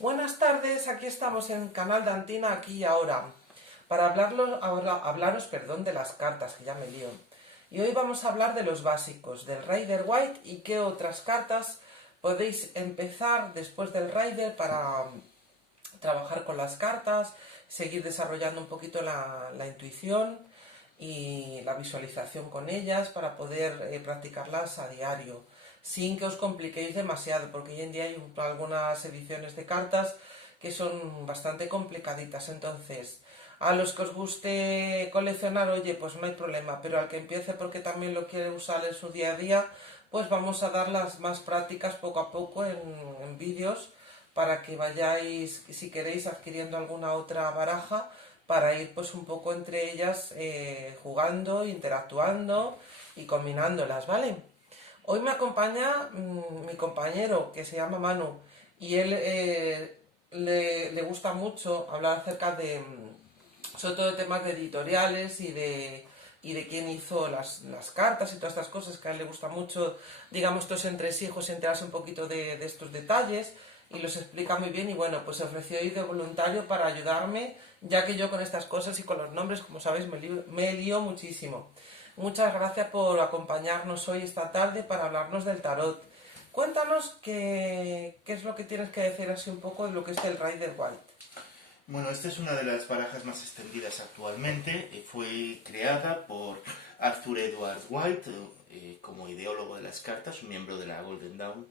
Buenas tardes, aquí estamos en el canal de Antina Aquí y Ahora para hablaros de las cartas, que ya me lío. Y hoy vamos a hablar de los básicos, del Rider White y qué otras cartas podéis empezar después del Rider para trabajar con las cartas, seguir desarrollando un poquito la intuición y la visualización con ellas para poder practicarlas a diario, sin que os compliquéis demasiado, porque hoy en día hay algunas ediciones de cartas que son bastante complicaditas. Entonces, a los que os guste coleccionar, oye, pues no hay problema, pero al que empiece porque también lo quiere usar en su día a día, pues vamos a dar las más prácticas poco a poco en vídeos para que vayáis, si queréis, adquiriendo alguna otra baraja para ir pues un poco entre ellas jugando, interactuando y combinándolas, ¿vale? Hoy me acompaña mi compañero que se llama Manu y él le gusta mucho hablar acerca de, sobre todo de temas de editoriales y de quién hizo las cartas y todas estas cosas, que a él le gusta mucho, digamos, estos entresijos y enterarse un poquito de estos detalles y los explica muy bien y bueno, pues se ofreció ir de voluntario para ayudarme, ya que yo con estas cosas y con los nombres, como sabéis, me lío muchísimo. Muchas gracias por acompañarnos hoy esta tarde para hablarnos del tarot. Cuéntanos qué es lo que tienes que decir así un poco de lo que es el Rider White. Bueno, esta es una de las barajas más extendidas actualmente. Fue creada por Arthur Edward White como ideólogo de las cartas, un miembro de la Golden Dawn,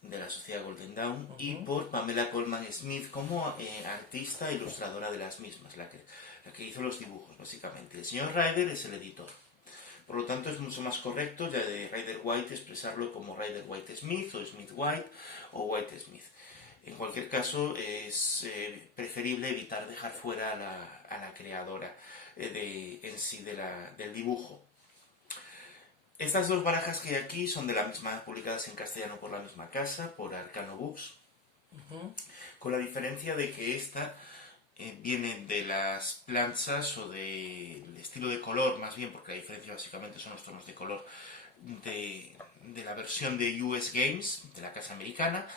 de la sociedad Golden Dawn, y por Pamela Colman Smith como artista e ilustradora de las mismas, la que hizo los dibujos, básicamente. El señor Rider es el editor. Por lo tanto, es mucho más correcto ya de Rider White expresarlo como Rider White Smith o Smith White o White Smith. En cualquier caso, es preferible evitar dejar fuera a la creadora en sí del dibujo. Estas dos barajas que hay aquí son de la misma, publicadas en castellano por la misma casa, por Arcano Books, con la diferencia de que esta viene de las planchas o del estilo de color, más bien, porque la diferencia básicamente son los tonos de color de la versión de US Games, de la casa americana,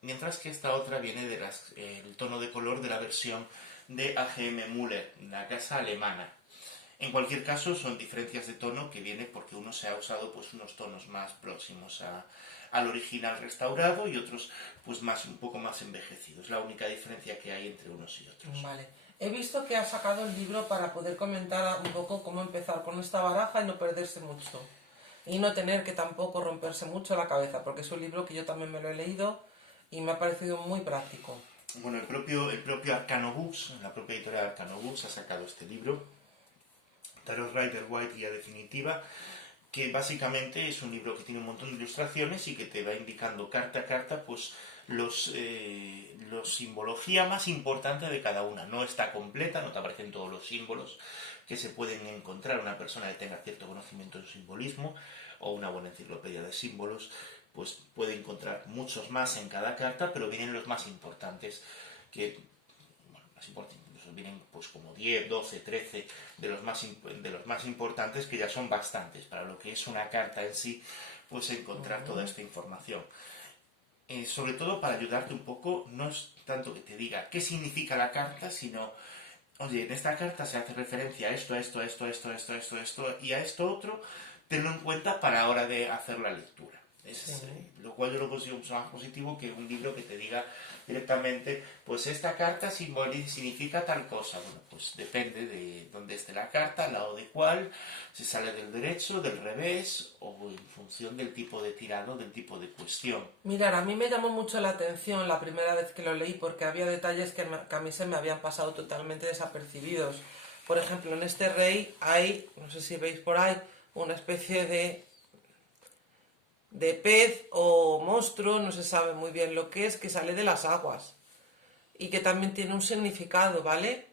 mientras que esta otra viene del tono de color de la versión de AGM Müller, la casa alemana. En cualquier caso, son diferencias de tono que viene porque uno se ha usado pues unos tonos más próximos al original restaurado y otros pues un poco más envejecidos. La única diferencia que hay entre unos y otros. Vale. He visto que has sacado el libro para poder comentar un poco cómo empezar con esta baraja y no perderse mucho. Y no tener que tampoco romperse mucho la cabeza, porque es un libro que yo también me lo he leído y me ha parecido muy práctico. Bueno, el propio Arcano Books, la propia editorial Arcano Books ha sacado este libro, Tarot Rider White, guía definitiva, que básicamente es un libro que tiene un montón de ilustraciones y que te va indicando carta a carta pues los simbología más importante de cada una. No está completa, no te aparecen todos los símbolos que se pueden encontrar. Una persona que tenga cierto conocimiento del simbolismo o una buena enciclopedia de símbolos pues puede encontrar muchos más en cada carta, pero vienen los más importantes, que más importantes vienen pues como 10, 12, 13 de los más importantes, que ya son bastantes para lo que es una carta en sí, pues encontrar toda esta información. Sobre todo para ayudarte un poco, no es tanto que te diga qué significa la carta, sino, oye, en esta carta se hace referencia a esto, a esto, a esto, a esto, a esto, a esto, a esto y a esto otro, tenlo en cuenta para la hora de hacer la lectura. Lo cual yo lo considero mucho más positivo que un libro que te diga directamente, pues esta carta significa tal cosa. Bueno, pues depende de dónde esté la carta, al lado de cuál, si sale del derecho, del revés, o en función del tipo de tirado, del tipo de cuestión. Mirar, a mí me llamó mucho la atención la primera vez que lo leí porque había detalles que a mí se me habían pasado totalmente desapercibidos. Por ejemplo, en este rey hay, no sé si veis por ahí, una especie de pez o monstruo, no se sabe muy bien lo que es, que sale de las aguas y que también tiene un significado, ¿vale?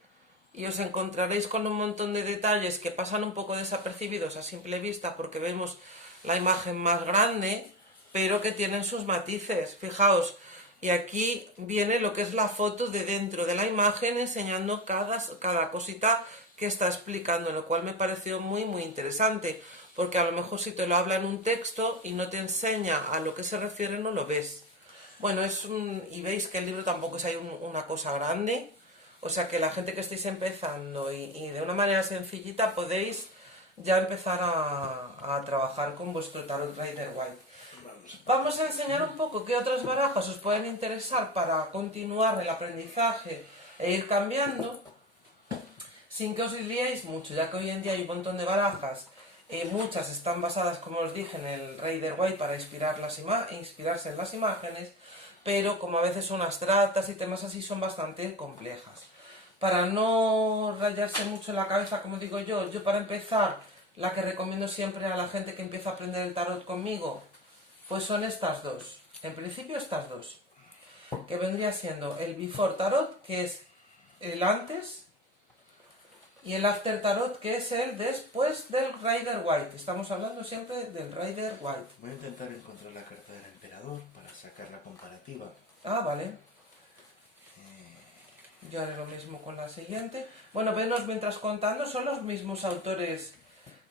Y os encontraréis con un montón de detalles que pasan un poco desapercibidos a simple vista porque vemos la imagen más grande, pero que tienen sus matices. Fijaos, y aquí viene lo que es la foto de dentro de la imagen enseñando cada cosita que está explicando, lo cual me pareció muy muy interesante, porque a lo mejor si te lo habla en un texto y no te enseña a lo que se refiere no lo ves. Bueno, y veis que el libro tampoco es ahí una cosa grande, o sea que la gente que estéis empezando y de una manera sencillita podéis ya empezar a trabajar con vuestro Tarot Rider White. Vamos a enseñar un poco qué otras barajas os pueden interesar para continuar el aprendizaje e ir cambiando sin que os liéis mucho, ya que hoy en día hay un montón de barajas. Muchas están basadas, como os dije, en el Rider White para inspirarse en las imágenes, pero como a veces son abstractas y temas así, son bastante complejas. Para no rayarse mucho la cabeza, como digo yo para empezar, la que recomiendo siempre a la gente que empieza a aprender el tarot conmigo, pues son estas dos. En principio estas dos, que vendría siendo el Before Tarot, que es el antes, y el After Tarot, que es el después del Rider White. Estamos hablando siempre del Rider White. Voy a intentar encontrar la carta del emperador para sacar la comparativa. Ah, vale. Yo haré lo mismo con la siguiente. Bueno, venos mientras contando, son los mismos autores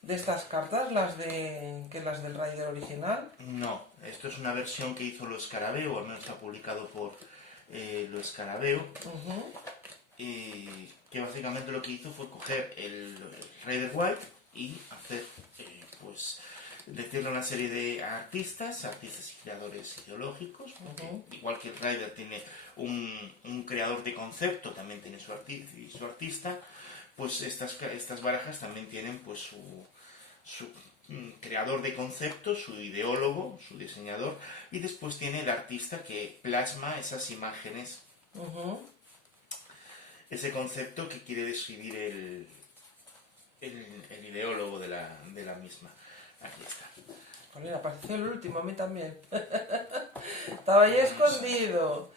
de estas cartas, que las del Rider original. No, esto es una versión que hizo Lo Escarabeo, al menos está publicado por Lo Escarabeo. Que básicamente lo que hizo fue coger el Rider White y hacer, pues, decirle a una serie de artistas y creadores ideológicos, porque igual que el Rider tiene un creador de concepto, también tiene su artista, pues estas barajas también tienen pues su creador de concepto, su ideólogo, su diseñador, y después tiene el artista que plasma esas imágenes, ese concepto que quiere describir el ideólogo de la misma. Aquí está. Joder, apareció el último, a mí también. Estaba ahí escondido.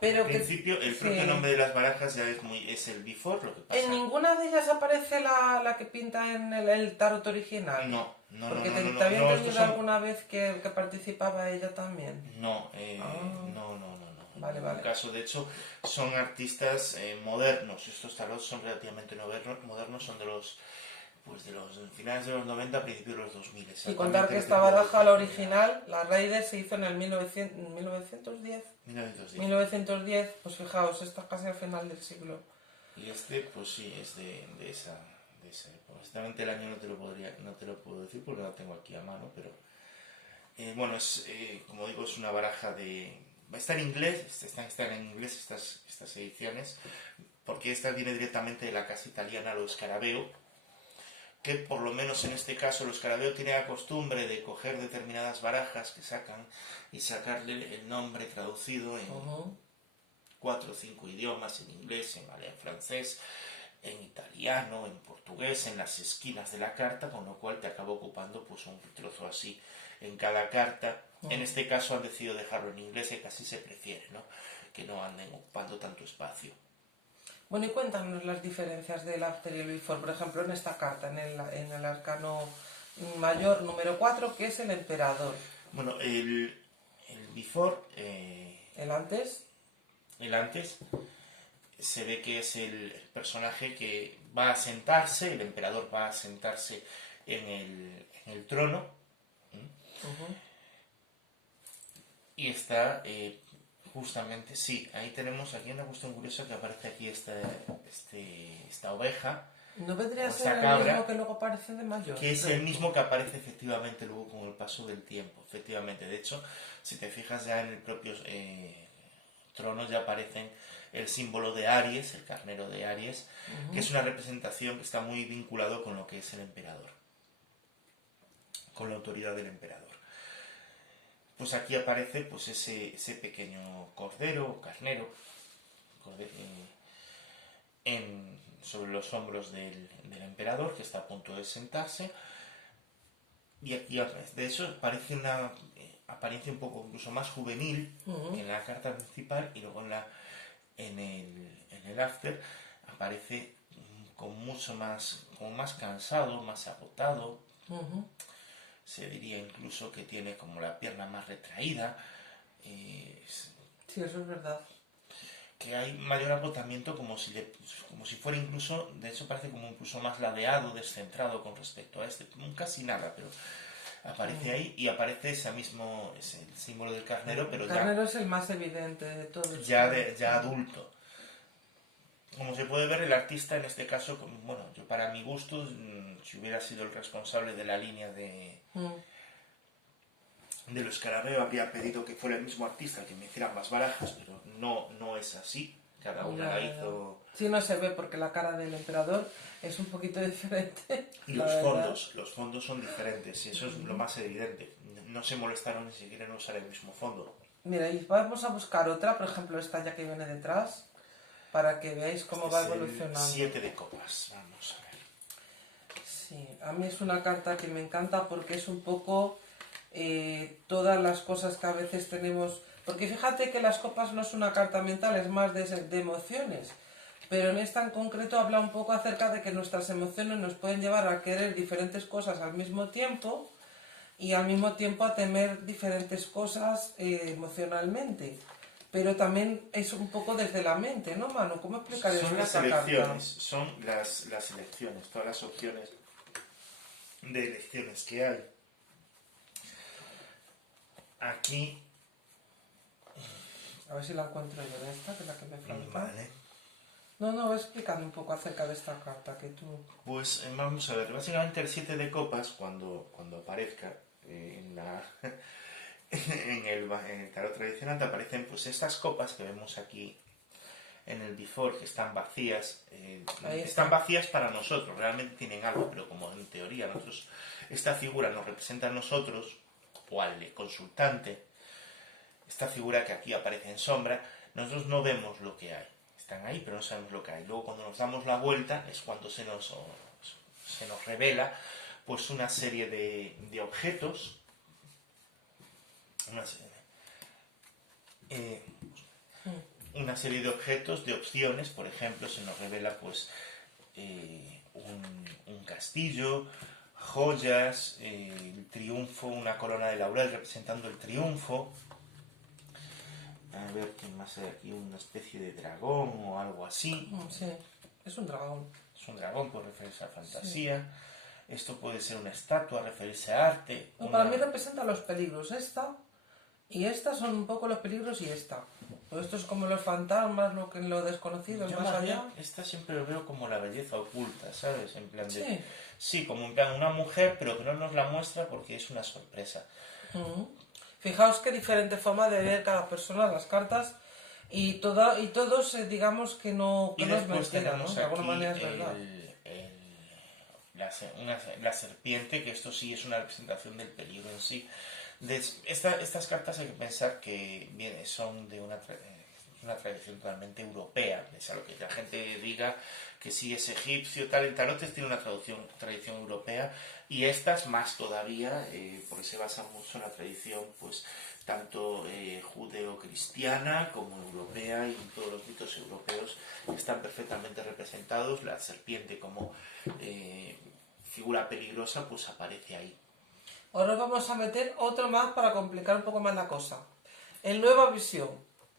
Pero en principio, el propio nombre de las barajas ya es el Before, lo que pasa. ¿En ninguna de ellas aparece la que pinta en el tarot original? No. Porque te había entendido alguna vez que participaba ella también. No. Vale. En un caso, de hecho, son artistas modernos. Estos tarots son relativamente modernos, son de los finales de los 90, principios de los 2000. Y contar que esta baraja, la original, la Rider, se hizo en el 1910. 1910, pues fijaos, esto es casi al final del siglo. Y este, pues sí, es de esa época. Exactamente el año no te lo puedo decir porque no lo tengo aquí a mano, pero bueno, como digo, es una baraja está en inglés, están en inglés estas ediciones, porque esta viene directamente de la casa italiana Lo Scarabeo, que por lo menos en este caso Lo Scarabeo tiene la costumbre de coger determinadas barajas que sacan y sacarle el nombre traducido en 4 o 5 idiomas, en inglés, en francés, en italiano, en portugués, en las esquinas de la carta, con lo cual te acaba ocupando pues un trozo así en cada carta. En este caso han decidido dejarlo en inglés, que casi se prefiere, ¿no? Que no anden ocupando tanto espacio. Bueno, y cuéntanos las diferencias del After y el Before, por ejemplo, en esta carta, en el arcano mayor número 4, que es el emperador. Bueno, el Before... ¿El antes? El antes se ve que es el personaje que va a sentarse, el emperador va a sentarse en el trono. Y está justamente, sí, ahí tenemos aquí una cuestión curiosa que aparece aquí esta oveja. ¿No vendría a ser el cabra, mismo que luego aparece de mayor? Que es el mismo que aparece efectivamente luego con el paso del tiempo, efectivamente. De hecho, si te fijas ya en el propio trono ya aparecen el símbolo de Aries, el carnero de Aries, que es una representación que está muy vinculado con lo que es el emperador, con la autoridad del emperador. Pues aquí aparece pues ese pequeño cordero o carnero sobre los hombros del emperador, que está a punto de sentarse, y aquí de eso parece una apariencia un poco incluso más juvenil que en la carta principal, y luego en el after aparece como más cansado, más agotado. Se diría incluso que tiene como la pierna más retraída. Sí, eso es verdad. Que hay mayor agotamiento, como si fuera incluso, de hecho parece como incluso más ladeado, descentrado con respecto a este. Casi nada, pero Aparece ahí y aparece ese el símbolo del carnero, pero El carnero es el más evidente de todos. ya adulto. Como se puede ver, el artista en este caso, bueno, yo para mi gusto, si hubiera sido el responsable de la línea de los escarabeo, habría pedido que fuera el mismo artista que me hiciera más barajas, pero no es así. Cada una la hizo... Sí, no se ve porque la cara del emperador es un poquito diferente. Y los fondos son diferentes, y eso es lo más evidente. No se molestaron ni siquiera en usar el mismo fondo. Mira, y vamos a buscar otra, por ejemplo, esta ya que viene detrás, para que veáis cómo va evolucionando. 7 de copas, vamos a ver. Sí, a mí es una carta que me encanta porque es un poco todas las cosas que a veces tenemos... Porque fíjate que las copas no es una carta mental, es más de emociones. Pero en esta en concreto habla un poco acerca de que nuestras emociones nos pueden llevar a querer diferentes cosas al mismo tiempo y al mismo tiempo a temer diferentes cosas emocionalmente. Pero también es un poco desde la mente, ¿no, Manu? ¿Cómo explicarías esta carta? Son las elecciones, todas las opciones de elecciones que hay. Aquí... A ver si la encuentro yo de esta, que es la que me falta. Vale. No, explicando un poco acerca de esta carta que tú... Pues vamos a ver, básicamente el 7 de copas, cuando aparezca en el tarot tradicional, te aparecen pues estas copas que vemos aquí en el before, que están vacías. Están vacías para nosotros, realmente tienen algo, pero como en teoría esta figura nos representa a nosotros, o al consultante, esta figura que aquí aparece en sombra, nosotros no vemos lo que hay. Están ahí, pero no sabemos lo que hay. Luego, cuando nos damos la vuelta, es cuando se nos revela pues una serie de objetos, una serie de objetos, de opciones. Por ejemplo, se nos revela pues un castillo, joyas, el triunfo, una corona de laurel representando el triunfo. A ver qué más hay aquí, una especie de dragón o algo así. Sí, es un dragón. Es un dragón, puede referirse a fantasía. Sí. Esto puede ser una estatua, referirse a arte. Para mí representa los peligros. Esta y esta son un poco los peligros y esta. Pues esto es como los fantasmas, lo desconocido, Yo más allá. Esta siempre lo veo como la belleza oculta, ¿sabes? En plan de... Sí. Sí, como en plan una mujer, pero que no nos la muestra porque es una sorpresa. Fijaos qué diferente forma de ver cada persona las cartas y todos digamos que no es mentira, ¿no? De alguna manera es verdad. La serpiente, que esto sí es una representación del peligro en sí. Estas cartas hay que pensar que son de una tradición totalmente europea, pese a lo que la gente diga que sí es egipcio, tal. El tarot tiene una tradición europea, y estas más todavía, porque se basan mucho en la tradición pues tanto judeo-cristiana como europea, y en todos los mitos europeos están perfectamente representados. La serpiente como figura peligrosa pues aparece ahí. Ahora vamos a meter otro más para complicar un poco más la cosa. El Nueva Visión.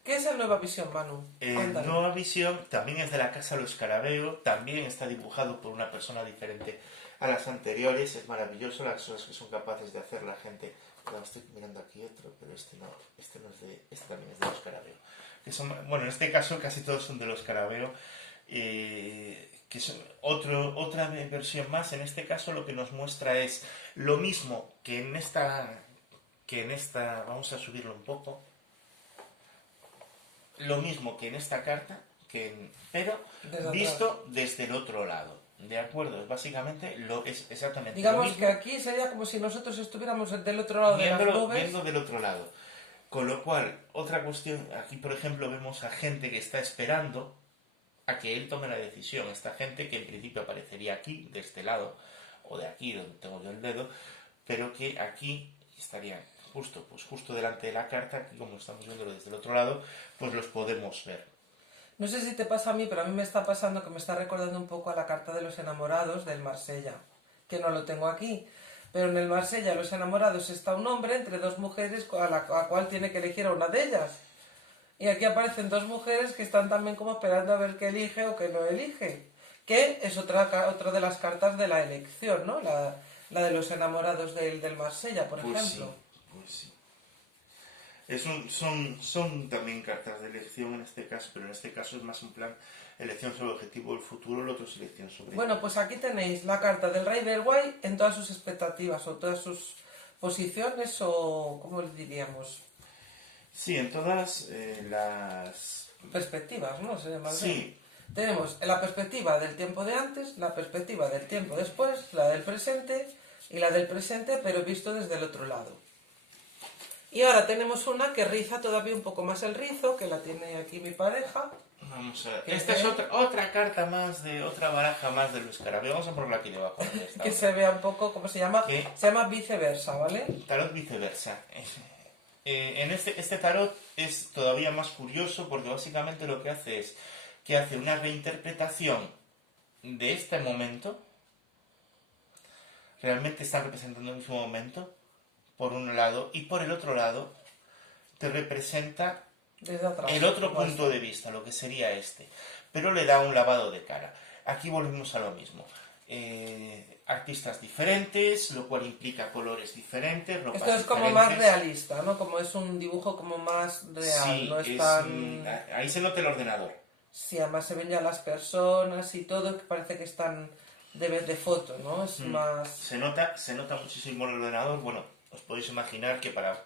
¿Qué es el Nueva Visión, Manu? Nueva Visión también es de la casa Los Escarabeo, también está dibujado por una persona diferente a las anteriores. Es maravilloso las cosas que son capaces de hacer la gente. Estoy mirando aquí otro, pero este también es de Los Escarabeo. Bueno, en este caso casi todos son de Los Escarabeo. Que es otra versión más. En este caso lo que nos muestra es lo mismo que en esta, vamos a subirlo un poco, lo mismo que en esta carta, pero visto desde el otro lado. ¿De acuerdo? Básicamente es exactamente digamos lo mismo. Que aquí sería como si nosotros estuviéramos del otro lado de las nubes. Viendo del otro lado. Con lo cual, otra cuestión, aquí por ejemplo vemos a gente que está esperando a que él tome la decisión. Esta gente que en principio aparecería aquí, de este lado, o de aquí donde tengo yo el dedo, pero que aquí estarían justo delante de la carta. Aquí, como estamos viéndolo desde el otro lado, pues los podemos ver. No sé si te pasa a mí, pero a mí me está pasando que me está recordando un poco a la carta de los enamorados del Marsella, que no lo tengo aquí. Pero en el Marsella, los enamorados, está un hombre entre dos mujeres a la cual tiene que elegir a una de ellas. Y aquí aparecen dos mujeres que están también como esperando a ver qué elige o qué no elige. Que es otra de las cartas de la elección, ¿no? La de los enamorados del Marsella, por Pues sí, ejemplo. pues sí. Son también cartas de elección en este caso, pero en este caso es más un plan elección sobre el objetivo del futuro, el otro es elección sobre... Bueno, pues aquí tenéis la carta del Rider White en todas sus expectativas o todas sus posiciones o, ¿cómo le diríamos? Sí, en todas las... Perspectivas, ¿no? Se llama bien. Sí, Tenemos la perspectiva del tiempo de antes, la perspectiva del tiempo después, la del presente y la del presente, pero visto desde el otro lado. Y ahora tenemos una que riza todavía un poco más el rizo, que la tiene aquí mi pareja. vamos a ver. Que Esta es se- otra carta más de otra baraja más del escarabeo. Vamos a ponerla aquí debajo de esta Que otra. se vea un poco, ¿cómo se llama? ¿Qué? Se llama viceversa, ¿vale? Tarot viceversa. En este tarot es todavía más curioso porque básicamente lo que hace es que hace una reinterpretación de este momento. Realmente está representando el mismo momento, por un lado, y por el otro lado te representa Desde atrás. el otro Igual. punto de vista, lo que sería este. Pero le da un lavado de cara. Aquí volvemos a lo mismo. Artistas diferentes, lo cual implica colores diferentes, ropas Esto es como diferentes. más realista, ¿no? Como es un dibujo como más real, Sí, no es tan... ahí se nota el ordenador. Sí, además se ven ya las personas y todo, que parece que están de foto, ¿no? Es más... Se nota muchísimo el ordenador. Bueno, os podéis imaginar que para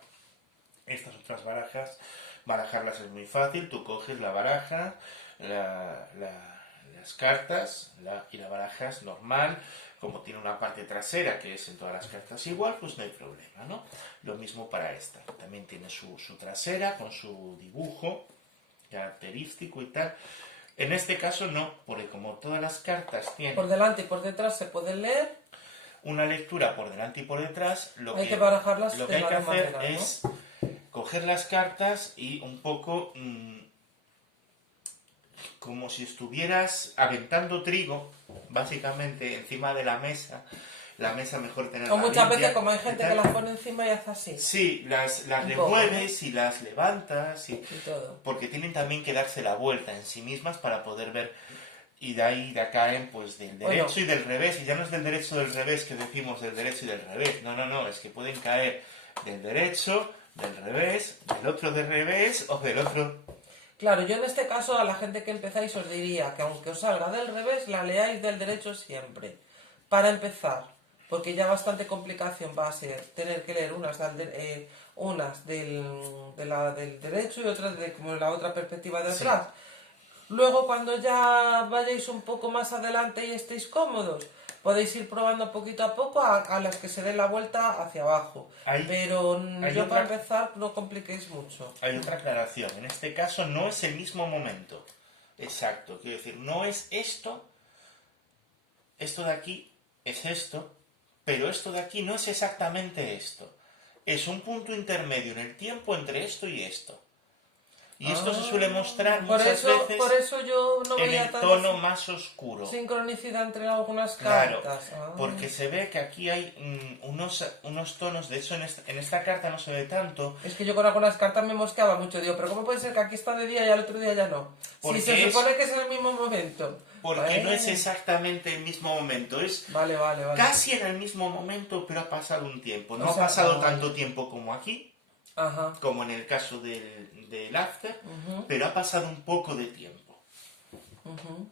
estas otras barajas, barajarlas es muy fácil. Tú coges la baraja, las cartas y la barajas normal. Como tiene una parte trasera que es en todas las cartas igual, pues no hay problema, ¿no? Lo mismo para esta. También tiene su trasera con su dibujo característico y tal. En este caso no, porque como todas las cartas tienen Por delante y por detrás se pueden leer, una lectura por delante y por detrás, hay que barajarlas lo que de hay que la hacer manera, ¿no? es coger las cartas y un poco como si estuvieras aventando trigo, básicamente encima de la mesa mejor tenerla O muchas limpia, veces, como hay y gente tal. que las pone encima y hace así, Sí, las Un poco, remueves y las levantas, y todo. porque tienen también que darse la vuelta en sí mismas para poder ver. Y de ahí ya caen pues del derecho Bueno. y del revés. Y ya no es del derecho del revés que decimos del derecho y del revés. No, es que pueden caer del derecho, del revés, del otro del revés o del otro... Claro, yo en este caso a la gente que empezáis os diría que aunque os salga del revés, la leáis del derecho siempre. Para empezar, porque ya bastante complicación va a ser tener que leer unas del derecho y otras de como la otra perspectiva de Sí. atrás. Luego, cuando ya vayáis un poco más adelante y estéis cómodos, podéis ir probando poquito a poco a las que se den la vuelta hacia abajo. Hay- Pero hay yo otra- para empezar no compliquéis mucho. Hay otra aclaración. En este caso no es el mismo momento. Exacto. Quiero decir, no es esto. Esto de aquí es esto. Pero esto de aquí no es exactamente esto. Es un punto intermedio en el tiempo entre esto y esto. Y esto se suele mostrar Por muchas eso, veces por eso yo no en veía el tanta tono más oscuro. sincronicidad entre algunas Claro, cartas. porque se ve que aquí hay unos tonos, de hecho en esta carta no se ve tanto, Es que yo con algunas cartas me mosqueaba mucho, digo, pero ¿cómo puede ser que aquí está de día y al otro día ya no? Porque Si se es- supone que es en el mismo momento. porque no es Bueno. exactamente el mismo momento, es Vale. casi en el mismo momento, pero ha pasado un tiempo. No O sea, ha pasado vale. tanto tiempo como aquí, Ajá. como en el caso del After, Ujú, pero ha pasado un poco de tiempo. ujú.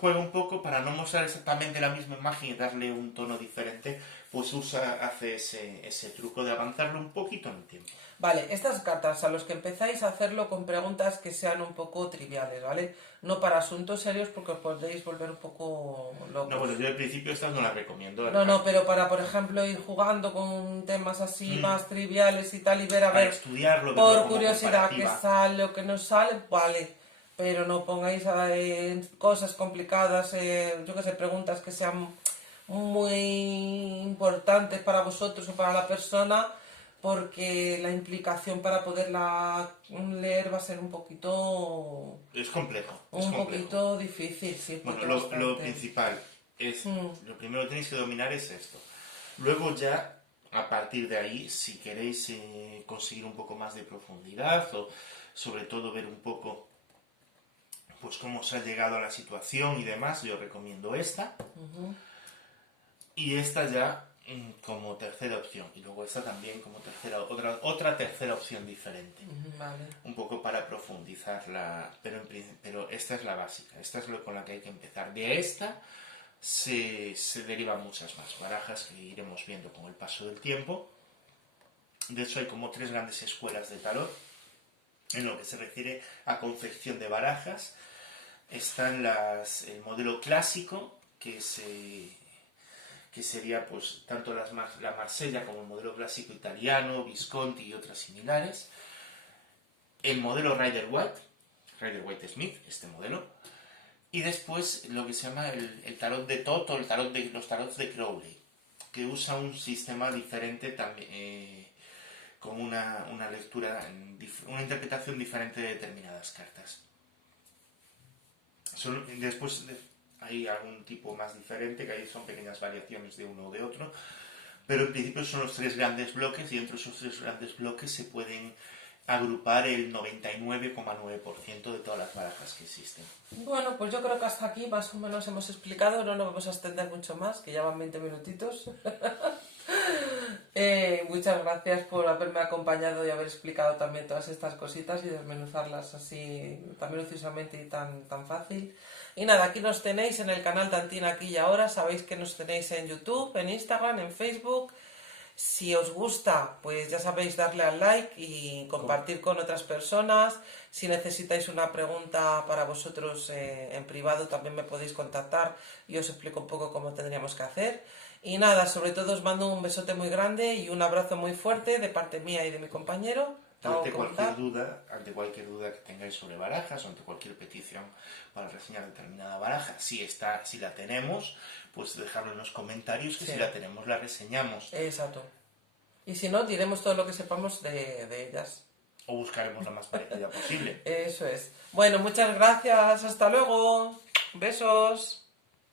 Juega un poco para no mostrar exactamente la misma imagen y darle un tono diferente, pues hace ese truco de avanzarlo un poquito en el tiempo. Vale, estas cartas a los que empezáis a hacerlo con preguntas que sean un poco triviales, ¿vale? No para asuntos serios porque os podéis volver un poco locos. No, bueno, yo al principio estas no las recomiendo. No, pero para, por ejemplo, ir jugando con temas así más triviales y tal y ver a Para ver estudiarlo, verlo por como curiosidad qué comparativa. sale o qué no sale, vale. Pero no pongáis cosas complicadas, yo qué sé, preguntas que sean muy importantes para vosotros o para la persona, porque la implicación para poderla leer va a ser un poquito Es complejo. Es complejo. poquito difícil, sí, Bueno, porque lo bastante. principal es, lo primero que tenéis que dominar es esto. Luego ya, a partir de ahí, si queréis conseguir un poco más de profundidad o sobre todo ver un poco pues cómo se ha llegado a la situación y demás, yo recomiendo esta. y esta ya como tercera opción. Y luego esta también como otra tercera opción diferente. Vale. Un poco para profundizarla, pero esta es la básica, esta es lo con la que hay que empezar. De esta se derivan muchas más barajas que iremos viendo con el paso del tiempo. De hecho hay como 3 grandes escuelas de tarot en lo que se refiere a confección de barajas. Están el modelo clásico, que sería pues tanto la Marsella como el modelo clásico italiano, Visconti y otras similares. El modelo Rider-Waite Smith, este modelo. Y después lo que se llama el tarot de Tot o los tarots de Crowley, que usa un sistema diferente también, con una lectura, una interpretación diferente de determinadas cartas. Después hay algún tipo más diferente, que ahí son pequeñas variaciones de uno o de otro, pero en principio son los 3 grandes bloques, y dentro de esos 3 grandes bloques se pueden agrupar el 99,9% de todas las barajas que existen. Bueno, pues yo creo que hasta aquí más o menos hemos explicado, no nos vamos a extender mucho más, que ya van 20 minutitos. Muchas gracias por haberme acompañado y haber explicado también todas estas cositas y desmenuzarlas así tan minuciosamente y tan fácil. Y nada, aquí nos tenéis en el canal Dantina Aquí y Ahora, sabéis que nos tenéis en YouTube, en Instagram, en Facebook. Si os gusta, pues ya sabéis, darle al like y compartir con otras personas. Si necesitáis una pregunta para vosotros en privado, también me podéis contactar y os explico un poco cómo tendríamos que hacer. Y nada, sobre todo os mando un besote muy grande y un abrazo muy fuerte de parte mía y de mi compañero. Ante cualquier duda que tengáis sobre barajas o ante cualquier petición para reseñar determinada baraja, si la tenemos, pues dejadlo en los comentarios, que sí, si la tenemos la reseñamos. Exacto. Y si no, diremos todo lo que sepamos de ellas. O buscaremos la más parecida posible. Eso es. Bueno, muchas gracias. Hasta luego. Besos.